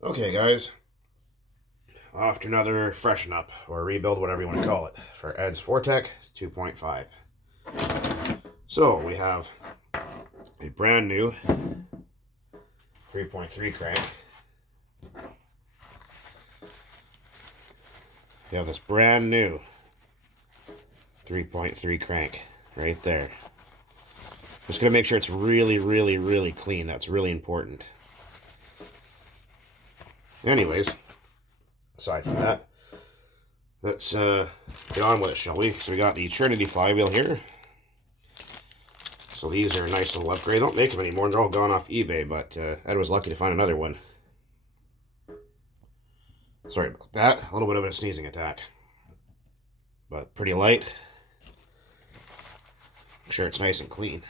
Okay, guys, off to another freshen up or rebuild, whatever you want to call it, for Ed's Fortec 2.5. So we have a brand new 3.3 crank. We have this brand new 3.3 crank right there. Just gonna make sure it's really clean. That's really important. Anyways, aside from that, let's get on with it, shall we? So we got the Trinity flywheel here. So these are a nice little upgrade. They don't make them anymore. They're all gone off eBay, but Ed was lucky to find another one. Sorry about that. A little bit of a sneezing attack. But pretty light. Make sure it's nice and clean.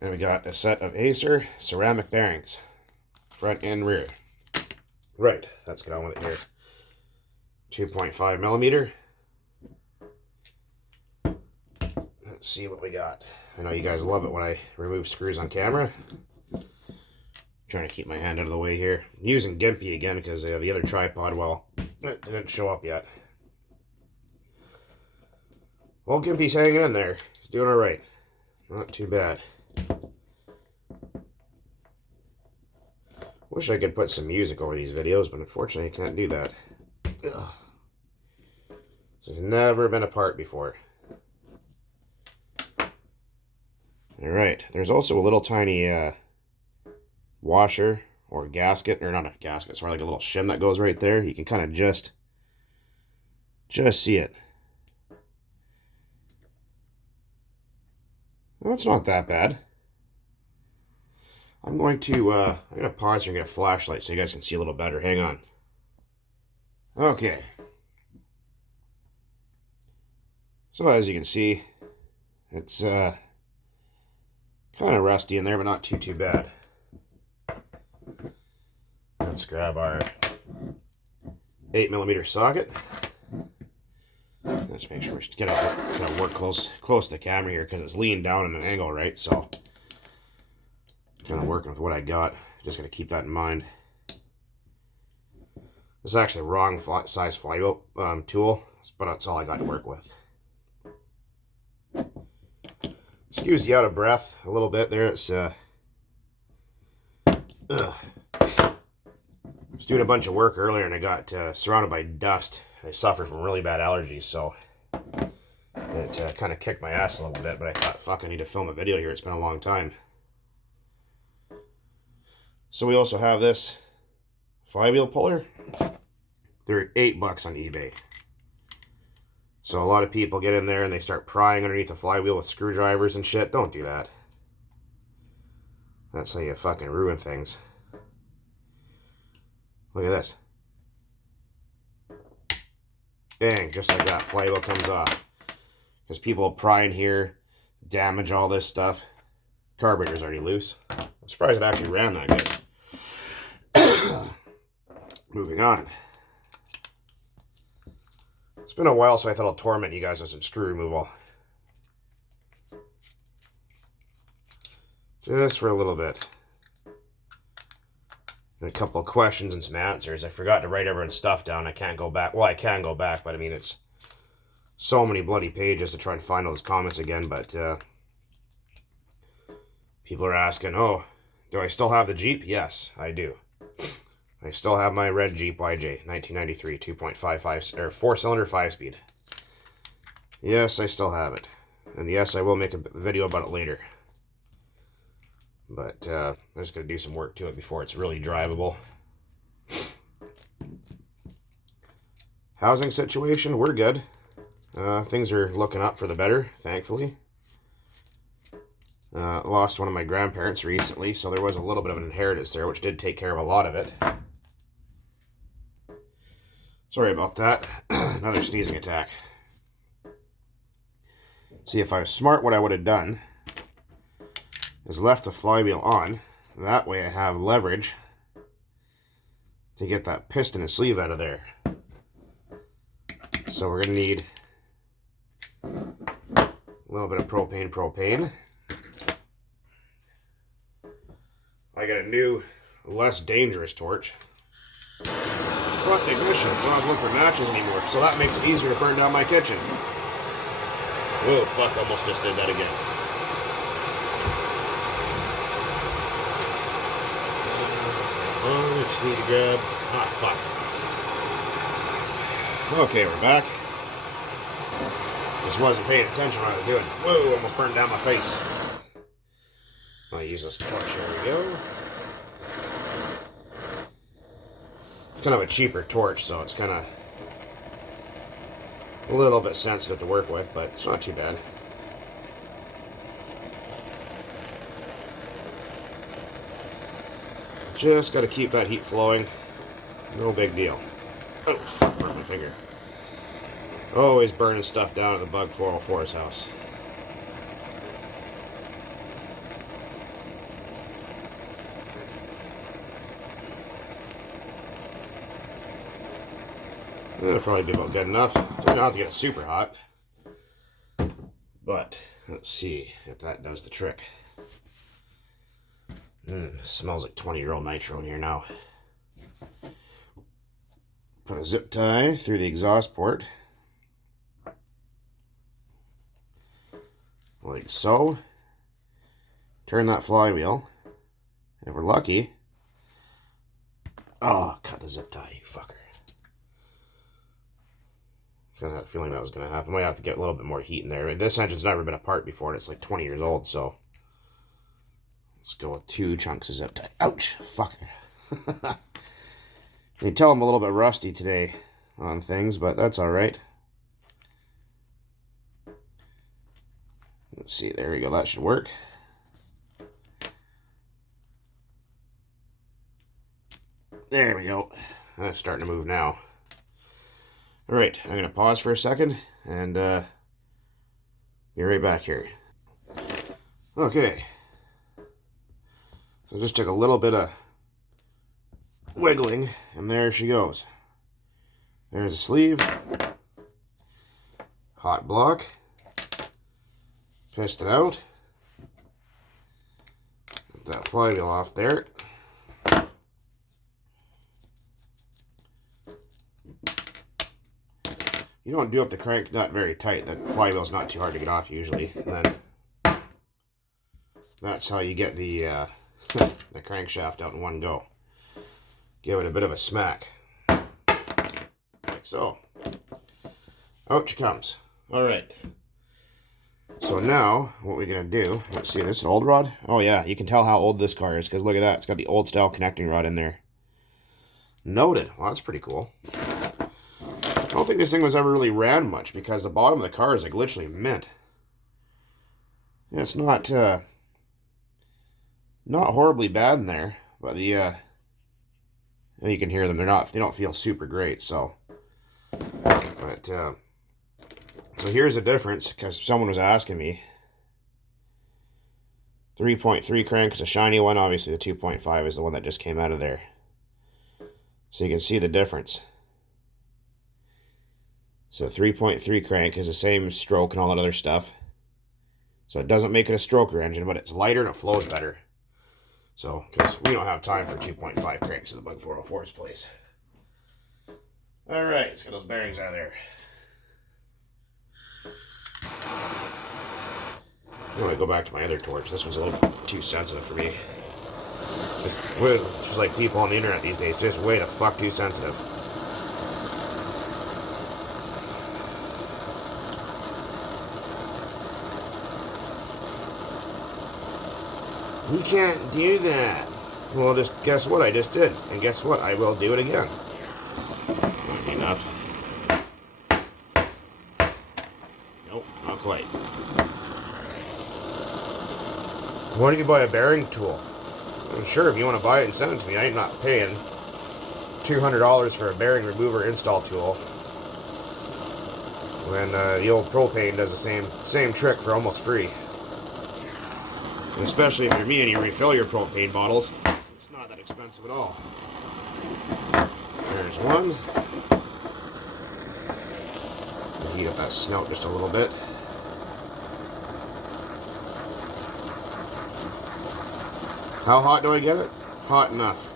And we got a set of Acer ceramic bearings. Front and rear. Right, let's get on with it here. 2.5 millimeter. Let's see what we got. I know you guys love it when I remove screws on camera. Trying to keep my hand out of the way here. I'm using Gimpy again because the other tripod, well, it didn't show up yet. Well, Gimpy's hanging in there. He's doing alright. Not too bad. Wish I could put some music over these videos, but unfortunately I can't do that. Ugh. This has never been a part before. Alright, there's also a little tiny washer or gasket, or not a gasket, sorry, like a little shim that goes right there. You can kind of just see it. Well, it's not that bad. I'm going to pause here and get a flashlight so you guys can see a little better. Hang on. Okay. So as you can see, it's kind of rusty in there, but not too bad. Let's grab our 8mm socket. Let's make sure we get up, kind of work close to the camera here because it's leaned down in an angle, right? So kind of working with what I got. Just got to keep that in mind. This is actually a wrong size flywheel tool, but that's all I got to work with. Excuse the out of breath a little bit there. It's I was doing a bunch of work earlier and I got surrounded by dust. I suffered from really bad allergies, so it kind of kicked my ass a little bit, but I thought, fuck, I need to film a video here. It's been a long time. So we also have this flywheel puller. They're $8 on eBay. So a lot of people get in there and they start prying underneath the flywheel with screwdrivers and shit. Don't do that. That's how you fucking ruin things. Look at this. Bang, just like that, flywheel comes off. Because people pry in here, damage all this stuff. Carburetor's already loose. I'm surprised it actually ran that good. Moving on. It's been a while, so I thought I'll torment you guys with some screw removal. Just for a little bit. And a couple of questions and some answers. I forgot to write everyone's stuff down. I can't go back. Well, I can go back, but I mean, it's so many bloody pages to try and find all those comments again, but people are asking, oh, do I still have the Jeep? Yes, I do. I still have my red Jeep YJ, 1993, 2.55, or 4-cylinder 5-speed. Yes, I still have it. And yes, I will make a video about it later. But I'm just going to do some work to it before it's really drivable. Housing situation, we're good. Things are looking up for the better, thankfully. Lost one of my grandparents recently, so there was a little bit of an inheritance there, which did take care of a lot of it. Sorry about that. Another sneezing attack. See, if I was smart, what I would have done is left the flywheel on. That way I have leverage to get that piston and sleeve out of there. So we're going to need a little bit of propane. I got a new less dangerous torch. Front ignition, so I don't look for matches anymore, so that makes it easier to burn down my kitchen. Whoa, fuck, almost just did that again. Oh, I just need to grab... Ah, fuck. Okay, we're back. Just wasn't paying attention what I was doing. Whoa, almost burned down my face. I'll use this torch. There we go. It's kind of a cheaper torch, so it's kind of a little bit sensitive to work with, but it's not too bad. Just got to keep that heat flowing. No big deal. Oh, fuck, burned my finger. Always burning stuff down at the Bug 404's house. That'll probably be about good enough. Don't have to get it super hot. But, let's see if that does the trick. Smells like 20-year-old nitro in here now. Put a zip tie through the exhaust port. Like so. Turn that flywheel. And if we're lucky... Oh, cut the zip tie, you fucker. Kind of had a feeling that was going to happen. Might have to get a little bit more heat in there. This engine's never been apart before, and it's like 20 years old, so... Let's go with 2 chunks of zip tie. Ouch! Fucker. You can tell I'm a little bit rusty today on things, but that's alright. Let's see, there we go, that should work. There we go. That's starting to move now. Alright, I'm going to pause for a second and be right back here. Okay. So just took a little bit of wiggling, and there she goes. There's a sleeve. Hot block. Piston out. Get that flywheel off there. You don't do up the crank nut very tight. The flywheel's not too hard to get off usually. And then that's how you get the the crankshaft out in one go. Give it a bit of a smack. Like so. Out she comes. Alright. So now, what we're going to do, let's see, this is an old rod? Oh yeah, you can tell how old this car is, because look at that, it's got the old style connecting rod in there. Noted. Well, that's pretty cool. I don't think this thing was ever really ran much, because the bottom of the car is like literally mint. It's not, not horribly bad in there, but the, you can hear them, they don't feel super great, so. But, so here's the difference, because someone was asking me. 3.3 crank is a shiny one. Obviously, the 2.5 is the one that just came out of there. So you can see the difference. So 3.3 crank is the same stroke and all that other stuff. So it doesn't make it a stroker engine, but it's lighter and it flows better. So, because we don't have time for 2.5 cranks in the Bug 404's place. Alright, let's get those bearings out of there. I'm going to go back to my other torch. This one's a little too sensitive for me. Just like people on the internet these days, just way the fuck too sensitive. You can't do that. Well, just guess what I just did. And guess what? I will do it again. Not enough. Nope, not quite. Why don't you buy a bearing tool? I'm sure if you want to buy it and send it to me, I ain't not paying $200 for a bearing remover install tool. When the old propane does the same trick for almost free. And especially if you're me and you refill your propane bottles, it's not that expensive at all. There's one. Heat up that snout just a little bit. How hot do I get it? Hot enough.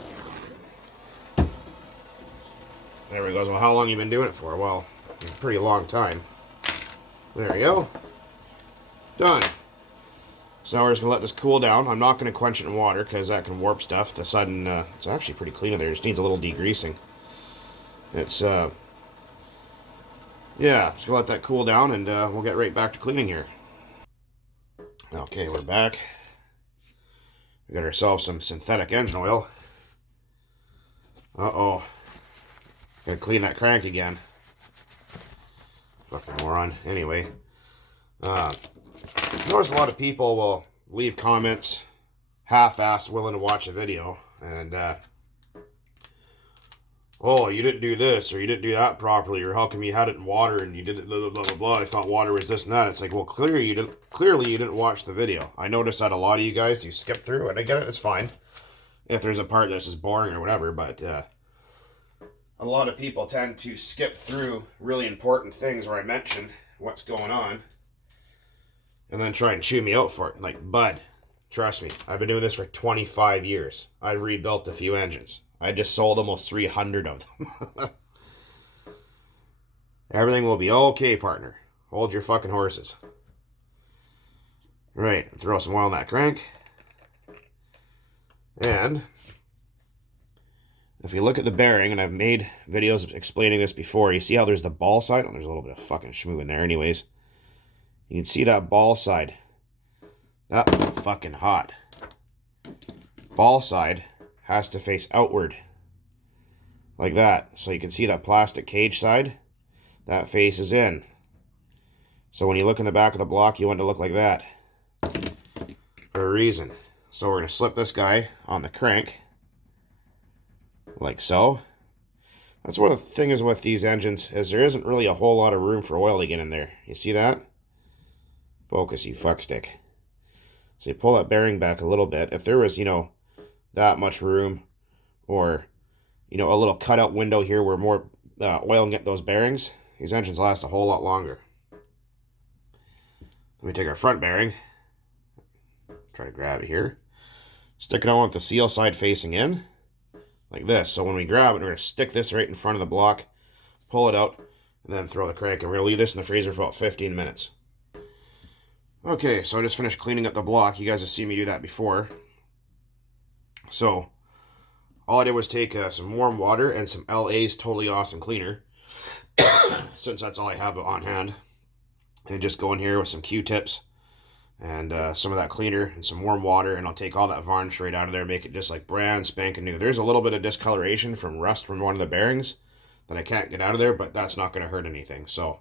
There we go. Well, how long you been doing it for? Well, it's a pretty long time. There we go. Done. So now we're just going to let this cool down. I'm not going to quench it in water because that can warp stuff. The sudden, it's actually pretty clean in there. It just needs a little degreasing. It's, yeah, just going to let that cool down and we'll get right back to cleaning here. Okay, we're back. We got ourselves some synthetic engine oil. Uh-oh. Gotta clean that crank again. Fucking moron. Anyway. Notice a lot of people will leave comments half-assed, willing to watch a video, and oh, you didn't do this, or you didn't do that properly, or how come you had it in water and you did it blah blah blah blah blah. I thought water was this and that. It's like, well, clearly you didn't watch the video. I noticed that a lot of you guys do skip through, and I get it, it's fine if there's a part that's just boring or whatever, but a lot of people tend to skip through really important things where I mention what's going on and then try and chew me out for it. Like, bud, trust me, I've been doing this for 25 years. I rebuilt a few engines. I just sold almost 300 of them. Everything will be okay, partner. Hold your fucking horses. Right, throw some oil in that crank. And if you look at the bearing, and I've made videos explaining this before, you see how there's the ball side? Oh, there's a little bit of fucking schmoo in there anyways. You can see that ball side. That's fucking hot. Ball side has to face outward. Like that. So you can see that plastic cage side. That faces in. So when you look in the back of the block, you want it to look like that. For a reason. So we're going to slip this guy on the crank. Like so. That's one of the things with these engines, is there isn't really a whole lot of room for oil to get in there. You see that? Focus, you fuckstick. So you pull that bearing back a little bit. If there was, that much room, or, a little cutout window here where more oil can get those bearings, these engines last a whole lot longer. Let me take our front bearing. Try to grab it here. Stick it on with the seal side facing in. Like this. So when we grab it, we're going to stick this right in front of the block, pull it out, and then throw the crank. And we're going to leave this in the freezer for about 15 minutes. Okay, so I just finished cleaning up the block. You guys have seen me do that before. So, all I did was take some warm water and some LA's Totally Awesome Cleaner, since that's all I have on hand. And just go in here with some Q-tips and some of that cleaner and some warm water, and I'll take all that varnish right out of there, make it just like brand spanking new. There's a little bit of discoloration from rust from one of the bearings that I can't get out of there, but that's not going to hurt anything. So,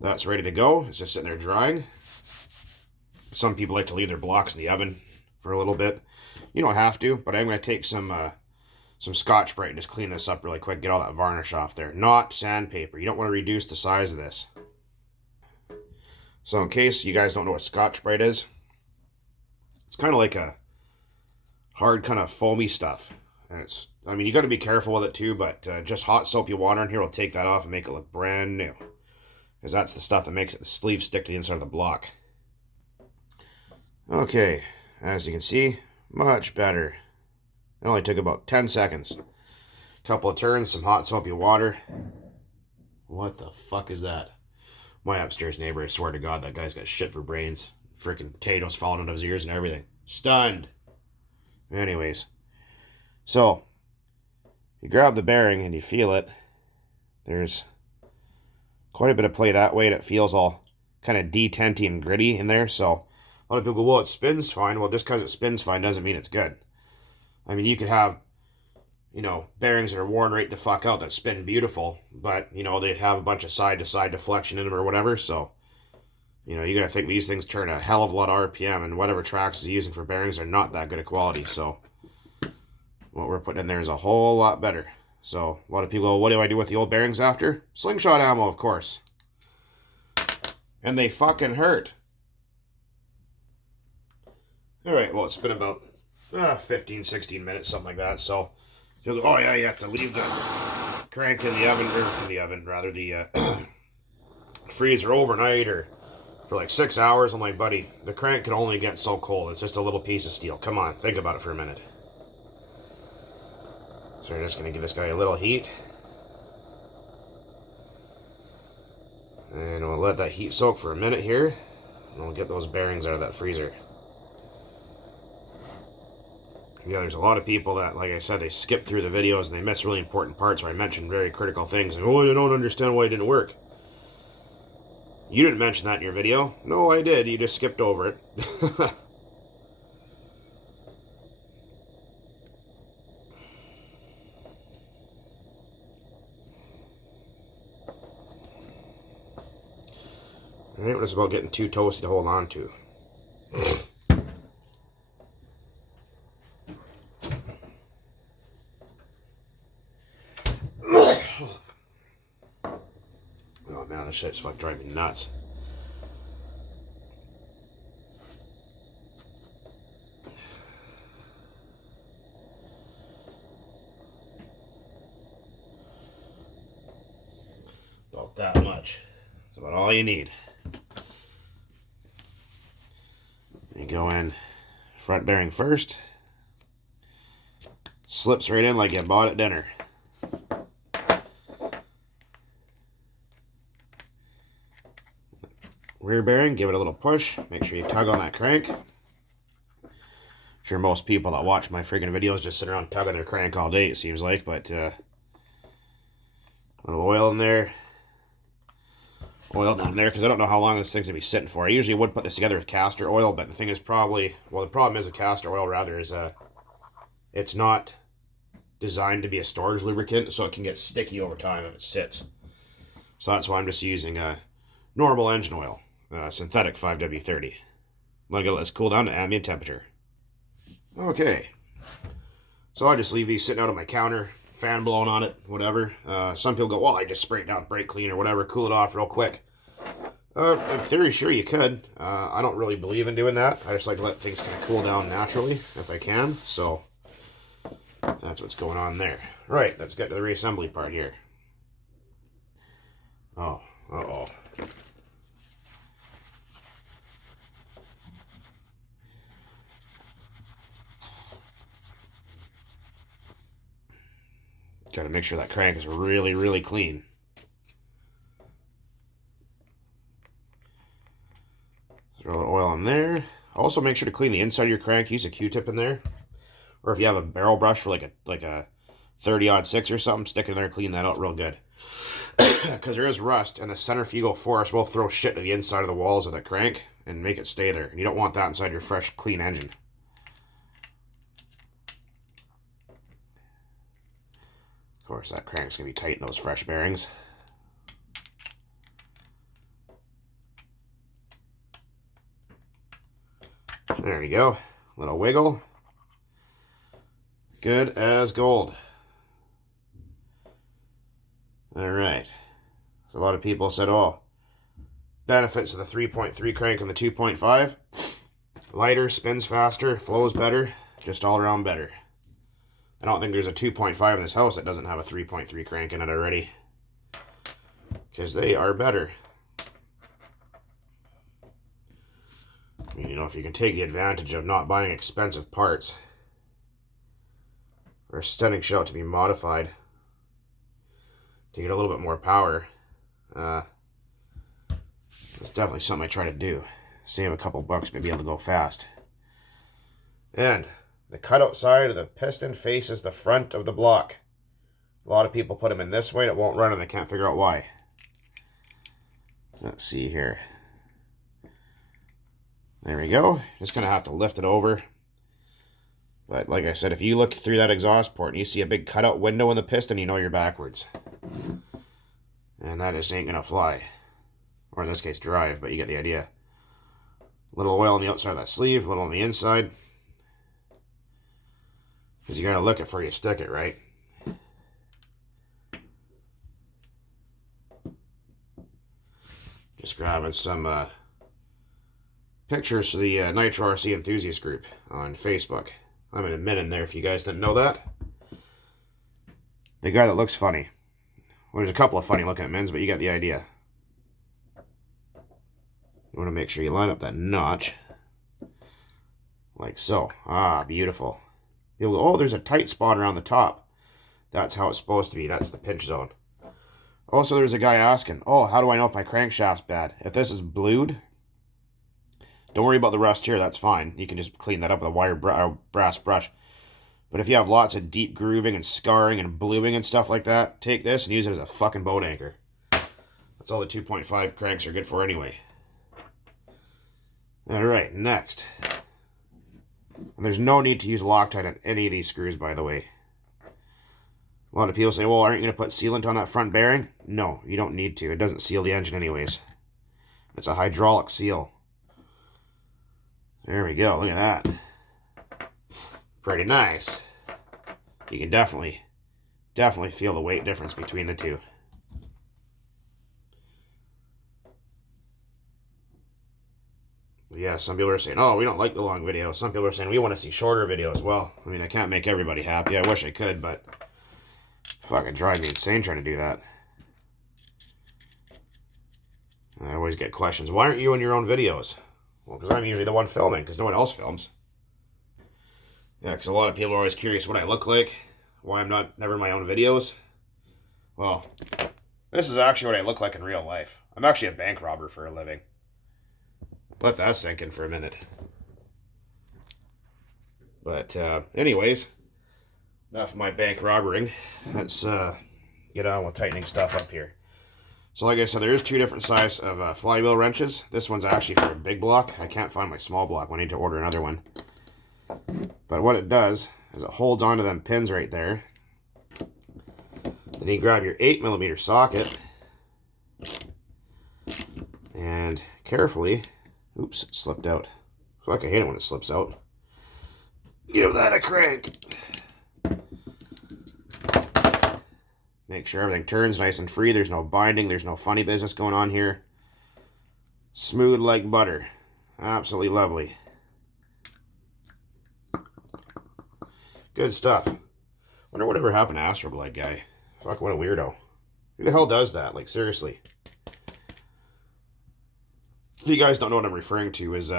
that's ready to go. It's just sitting there drying. Some people like to leave their blocks in the oven for a little bit. You don't have to, but I'm going to take some Scotch-Brite and just clean this up really quick, get all that varnish off there. Not sandpaper. You don't want to reduce the size of this. So in case you guys don't know what Scotch-Brite is, it's kind of like a hard kind of foamy stuff. And you got to be careful with it too, but just hot soapy water in here will take that off and make it look brand new. Because that's the stuff that makes the sleeve stick to the inside of the block. Okay, as you can see, much better. It only took about 10 seconds. Couple of turns, some hot soapy water. What the fuck is that? My upstairs neighbor, I swear to God, that guy's got shit for brains. Freaking potatoes falling out of his ears and everything. Stunned. Anyways, so you grab the bearing and you feel it. There's quite a bit of play that way, and it feels all kind of detenty and gritty in there. So a lot of people go, well, it spins fine. Well, just because it spins fine doesn't mean it's good. I mean, you could have, bearings that are worn right the fuck out that spin beautiful, but, they have a bunch of side-to-side deflection in them or whatever, so, you gotta think these things turn a hell of a lot of RPM, and whatever tracks is using for bearings are not that good of quality, so what we're putting in there is a whole lot better. So, a lot of people go, what do I do with the old bearings after? Slingshot ammo, of course. And they fucking hurt. Alright, well, it's been about 15, 16 minutes, something like that. So, you'll go, oh yeah, you have to leave the crank in the oven, or in the oven, rather, the freezer overnight, or for like 6 hours. I'm like, buddy, the crank can only get so cold. It's just a little piece of steel. Come on, think about it for a minute. So we're just going to give this guy a little heat. And we'll let that heat soak for a minute here. And we'll get those bearings out of that freezer. Yeah, there's a lot of people that, like I said, they skip through the videos and they miss really important parts where I mentioned very critical things. And, oh, I don't understand why it didn't work. You didn't mention that in your video. No, I did. You just skipped over it. Alright, it's about getting too toasty to hold on to. Oh man, this shit's fucking driving me nuts. About that much. That's about all you need. You go in front bearing first. Slips right in like you bought at dinner. Rear bearing, give it a little push. Make sure you tug on that crank. I'm sure most people that watch my friggin' videos just sit around tugging their crank all day, it seems like, but a little oil in there. Oil down there, because I don't know how long this thing's going to be sitting for. I usually would put this together with castor oil, but the thing is probably, well, the problem is with castor oil, rather, is it's not designed to be a storage lubricant, so it can get sticky over time if it sits. So that's why I'm just using normal engine oil, synthetic 5W30. Let this cool down to ambient temperature. Okay. So I just leave these sitting out on my counter, fan blowing on it, whatever. Some people go, well, I just spray it down brake clean or whatever, cool it off real quick. In theory, sure you could. I don't really believe in doing that. I just like to let things kind of cool down naturally if I can. So that's what's going on there. Right, let's get to the reassembly part here. Oh, uh-oh. Got to make sure that crank is really, really clean. Throw a little oil in there. Also, make sure to clean the inside of your crank. Use a Q-tip in there, or if you have a barrel brush for like a 30-06 or something, stick it in there, clean that out real good. Because there is rust, and the centrifugal force will throw shit to the inside of the walls of the crank and make it stay there. And you don't want that inside your fresh, clean engine. Of course, that crank's going to be tight in those fresh bearings. There you go. Little wiggle. Good as gold. Alright. So a lot of people said, oh, benefits of the 3.3 crank and the 2.5. Lighter, spins faster, flows better, just all around better. I don't think there's a 2.5 in this house that doesn't have a 3.3 crank in it already. Because they are better. I mean, you know, if you can take the advantage of not buying expensive parts, or sending shit out to be modified to get a little bit more power, that's definitely something I try to do. Save a couple bucks, maybe able to go fast. And the cutout side of the piston faces the front of the block. A lot of people put them in this way, it won't run, and they can't figure out why. Let's see here. There we go. Just going to have to lift it over. But like I said, if you look through that exhaust port and you see a big cutout window in the piston, you know you're backwards. And that just ain't going to fly. Or in this case, drive, but you get the idea. A little oil on the outside of that sleeve, a little on the inside. Because you got to look it before you stick it, right? Just grabbing some pictures for the Nitro RC Enthusiast group on Facebook. I'm an admin in there if you guys didn't know that. The guy that looks funny. Well, there's a couple of funny looking men's, but you got the idea. You want to make sure you line up that notch. Like so. Ah, beautiful. You'll go, oh, there's a tight spot around the top. That's how it's supposed to be. That's the pinch zone. Also, there's a guy asking, oh, how do I know if my crankshaft's bad? If this is blued, don't worry about the rust here. That's fine. You can just clean that up with a wire brass brush. But if you have lots of deep grooving and scarring and bluing and stuff like that, take this and use it as a fucking boat anchor. That's all the 2.5 cranks are good for anyway. Alright, next. And there's no need to use Loctite on any of these screws, by the way. A lot of people say, well, aren't you going to put sealant on that front bearing? No, you don't need to. It doesn't seal the engine anyways. It's a hydraulic seal. There we go. Look at that. Pretty nice. You can definitely feel the weight difference between the two. Yeah, some people are saying, oh, we don't like the long videos. Some people are saying, we want to see shorter videos. Well, I mean, I can't make everybody happy. I wish I could, but fucking drive me insane trying to do that. I always get questions. Why aren't you in your own videos? Well, because I'm usually the one filming, because no one else films. Yeah, because a lot of people are always curious what I look like, why I'm never in my own videos. Well, this is actually what I look like in real life. I'm actually a bank robber for a living. Let that sink in for a minute. But anyways, enough of my bank robbering. Let's get on with tightening stuff up here. So like I said, there is two different sizes of flywheel wrenches. This one's actually for a big block. I can't find my small block. I need to order another one. But what it does is it holds onto them pins right there. Then you grab your 8mm socket and carefully, oops, it slipped out. Fuck, I hate it when it slips out. Give that a crank. Make sure everything turns nice and free. There's no binding. There's no funny business going on here. Smooth like butter. Absolutely lovely. Good stuff. Wonder whatever happened to Astroglide guy. Fuck, what a weirdo. Who the hell does that? Like, seriously. If you guys don't know what I'm referring to, is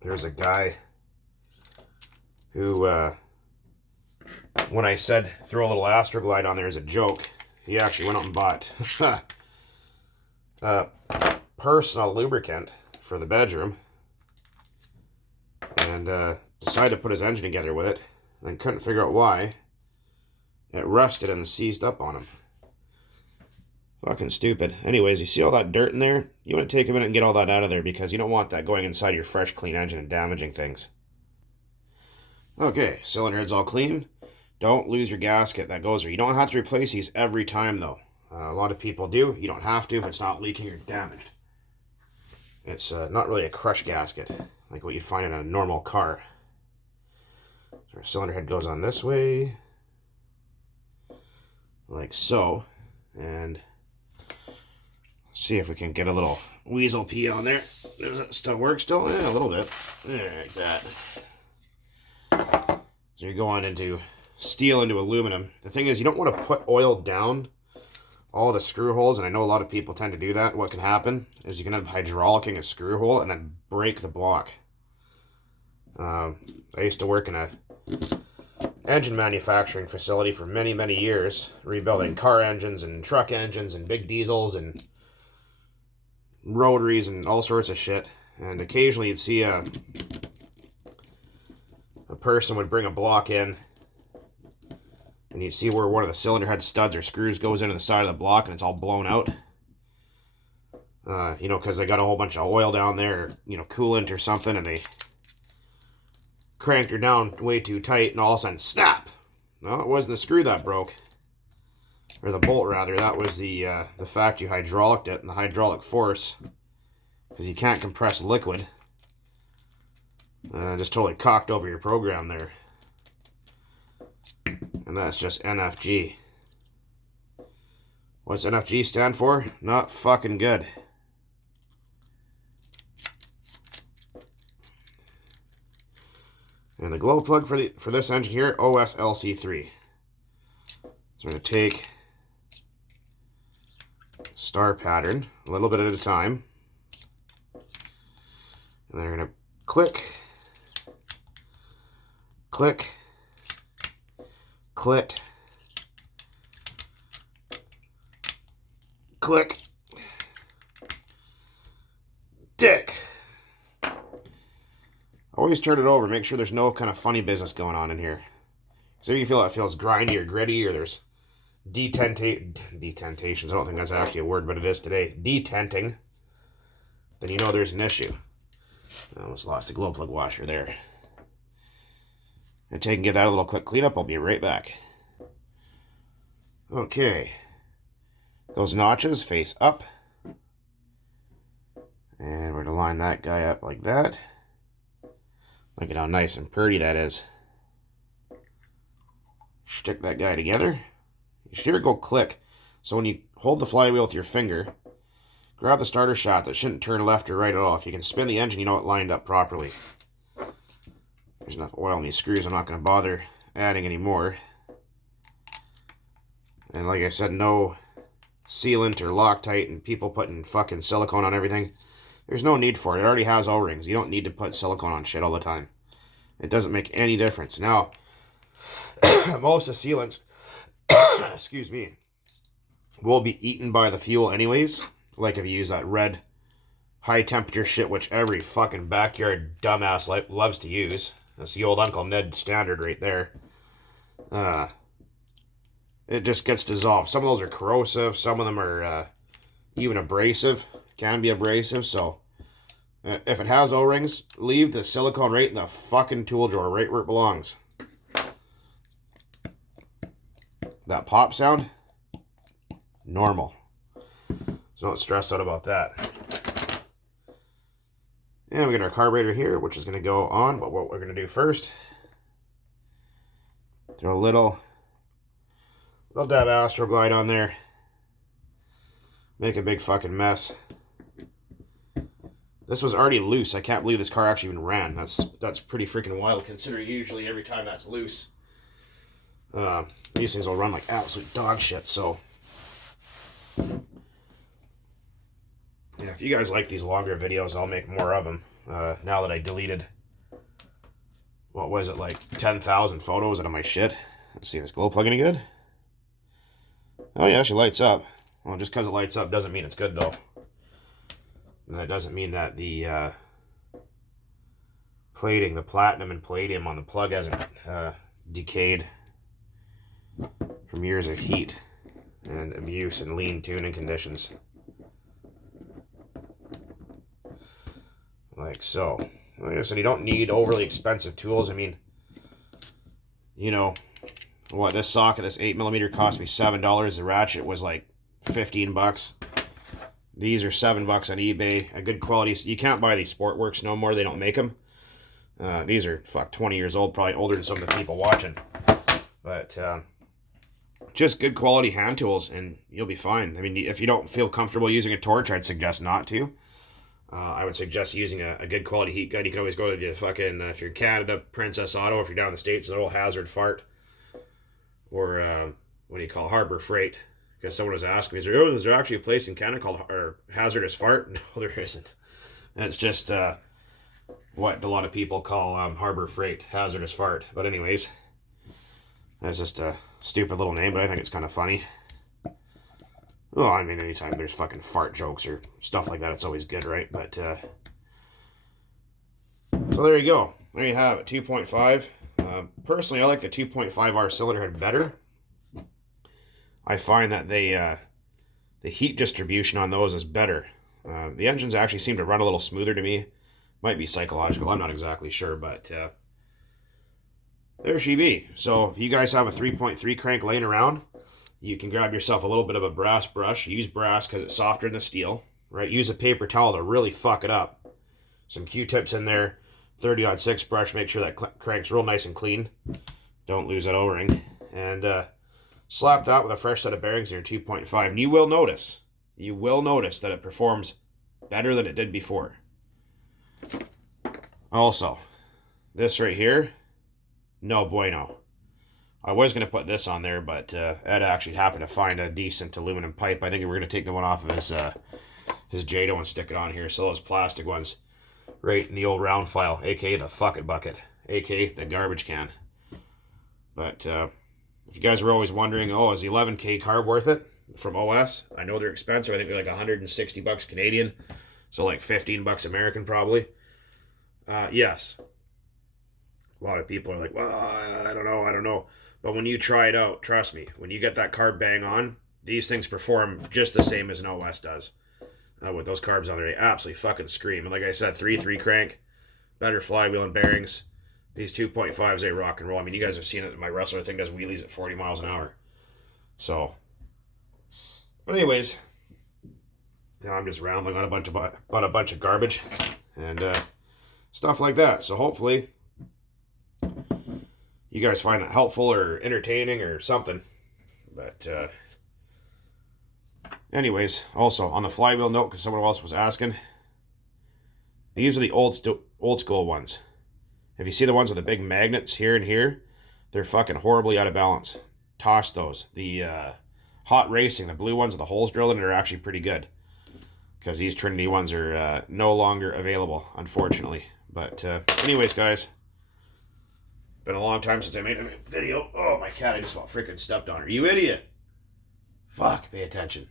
there's a guy who when I said throw a little Astroglide on there as a joke, he actually went out and bought personal lubricant for the bedroom and decided to put his engine together with it, and couldn't figure out why. It rusted and seized up on him. Fucking stupid. Anyways, you see all that dirt in there? You want to take a minute and get all that out of there, because you don't want that going inside your fresh, clean engine and damaging things. Okay, cylinder head's all clean. Don't lose your gasket that goes there. You don't have to replace these every time, though. A lot of people do. You don't have to if it's not leaking or damaged. It's not really a crush gasket, like what you'd find in a normal car. So our cylinder head goes on this way, like so. And see if we can get a little weasel pee on there. Does that still work still? Yeah, a little bit. Like that. So you're going into steel into aluminum. The thing is, you don't want to put oil down all the screw holes, and I know a lot of people tend to do that. What can happen is you can end up hydraulicking a screw hole and then break the block. I used to work in a engine manufacturing facility for many, many years, rebuilding car engines and truck engines and big diesels and rotaries and all sorts of shit. And occasionally you'd see a person would bring a block in, and you'd see where one of the cylinder head studs or screws goes into the side of the block and it's all blown out. You know, because they got a whole bunch of oil down there, you know, coolant or something, and they cranked her down way too tight, and all of a sudden, snap! No, it wasn't the screw that broke. Or the bolt, rather. That was the fact you hydraulicked it, and the hydraulic force, because you can't compress liquid, just totally cocked over your program there. And that's just NFG. What's NFG stand for? Not fucking good. And the glow plug for this engine here, OSLC3. So we're going to take star pattern, a little bit at a time. And then we're going to click, click, click, Click. Dick. Always turn it over. Make sure there's no kind of funny business going on in here. So if you feel it feels grindy or gritty, or there's detentations, I don't think that's actually a word, but it is today, detenting, then you know there's an issue. I almost lost the glow plug washer there. And take and give that a little quick cleanup. I'll be right back. Okay. Those notches face up. And we're going to line that guy up like that. Look at how nice and pretty that is. Stick that guy together. You should hear it go click. So when you hold the flywheel with your finger, grab the starter shaft. That shouldn't turn left or right at all. If you can spin the engine, you know it lined up properly. There's enough oil in these screws. I'm not going to bother adding any more. And like I said, no sealant or Loctite and people putting fucking silicone on everything. There's no need for it. It already has O-rings. You don't need to put silicone on shit all the time. It doesn't make any difference. Now, most of the sealants, excuse me, will be eaten by the fuel anyways. Like if you use that red high temperature shit, which every fucking backyard dumbass loves to use. That's the old Uncle Ned standard right there. It just gets dissolved. Some of those are corrosive. Some of them are even abrasive. Can be abrasive. So if it has O-rings, leave the silicone right in the fucking tool drawer, right where it belongs. That pop sound, normal. So don't stress out about that. And we got our carburetor here, which is going to go on. But what we're going to do first, throw a little dab of Astroglide on there. Make a big fucking mess. This was already loose. I can't believe this car actually even ran. That's pretty freaking wild, considering usually every time that's loose, these things will run like absolute dog shit. So yeah, if you guys like these longer videos, I'll make more of them. Now that I deleted, what was it, like 10,000 photos out of my shit. Let's see if this glow plug any good. Oh yeah, she lights up. Well, just because it lights up doesn't mean it's good though. And that doesn't mean that the plating, the platinum and palladium on the plug hasn't decayed from years of heat and abuse and lean tuning conditions. Like so. Like I said, you don't need overly expensive tools. I mean, you know, what, this socket, this 8mm cost me $7. The ratchet was like 15 bucks. These are $7 on eBay. A good quality. You can't buy these Sportworks no more. They don't make them. These are 20 years old, probably older than some of the people watching. But just good quality hand tools, and you'll be fine. I mean, if you don't feel comfortable using a torch, I'd suggest not to. I would suggest using a good quality heat gun. You can always go to the fucking, if you're in Canada, Princess Auto. If you're down in the States, an old Hazard Fart. Or, what do you call it? Harbor Freight. Because someone was asking me, is there actually a place in Canada called Hazardous Fart? No, there isn't. It's just what a lot of people call Harbor Freight, Hazardous Fart. But anyways, that's just a stupid little name, but I think it's kind of funny. Well, I mean, anytime there's fucking fart jokes or stuff like that, it's always good, right? But, so there you go. There you have it, 2.5. Personally, I like the 2.5R cylinder head better. I find that the heat distribution on those is better. The engines actually seem to run a little smoother to me. Might be psychological, I'm not exactly sure, but there she be. So if you guys have a 3.3 crank laying around, you can grab yourself a little bit of a brass brush. Use brass because it's softer than the steel, right? Use a paper towel to really fuck it up. Some Q-tips in there, 30-06 brush, make sure that crank's real nice and clean. Don't lose that O-ring. And slap that with a fresh set of bearings in your 2.5, and you will notice that it performs better than it did before. Also, this right here, no bueno. I was going to put this on there, but Ed actually happened to find a decent aluminum pipe. I think we're going to take the one off of his Jado and stick it on here. So those plastic ones right in the old round file, aka the fuck it bucket, aka the garbage can. But If you guys were always wondering, oh, is the 11K carb worth it from OS? I know they're expensive. I think they're like 160 bucks Canadian. So like 15 bucks American probably. Yes. A lot of people are like, well, I don't know. But when you try it out, trust me, when you get that carb bang on, these things perform just the same as an OS does. With those carbs on there, they absolutely fucking scream. And like I said, 3.3 crank, better flywheel and bearings. These 2.5s, they rock and roll. I mean, you guys have seen it. My wrestler thing does wheelies at 40 miles an hour. So, but anyways, I'm just rambling on about a bunch of garbage and stuff like that. So hopefully you guys find that helpful or entertaining or something. But anyways, also on the flywheel note, because someone else was asking, these are the old school ones. If you see the ones with the big magnets here and here, they're fucking horribly out of balance. Toss those. The Hot Racing, the blue ones with the holes drilled in it, are actually pretty good. Because these Trinity ones are no longer available, unfortunately. But anyways, guys, been a long time since I made a video. Oh, my cat, I just about freaking stepped on her. You idiot. Fuck, pay attention.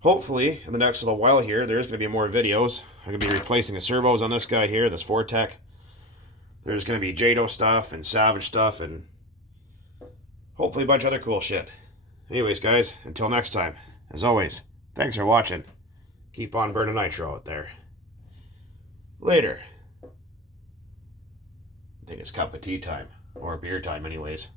Hopefully, in the next little while here, there's going to be more videos. I'm going to be replacing the servos on this guy here, this Fortec. There's going to be Jado stuff and Savage stuff and hopefully a bunch of other cool shit. Anyways, guys, until next time, as always, thanks for watching. Keep on burning nitro out there. Later. I think it's cup of tea time, or beer time anyways.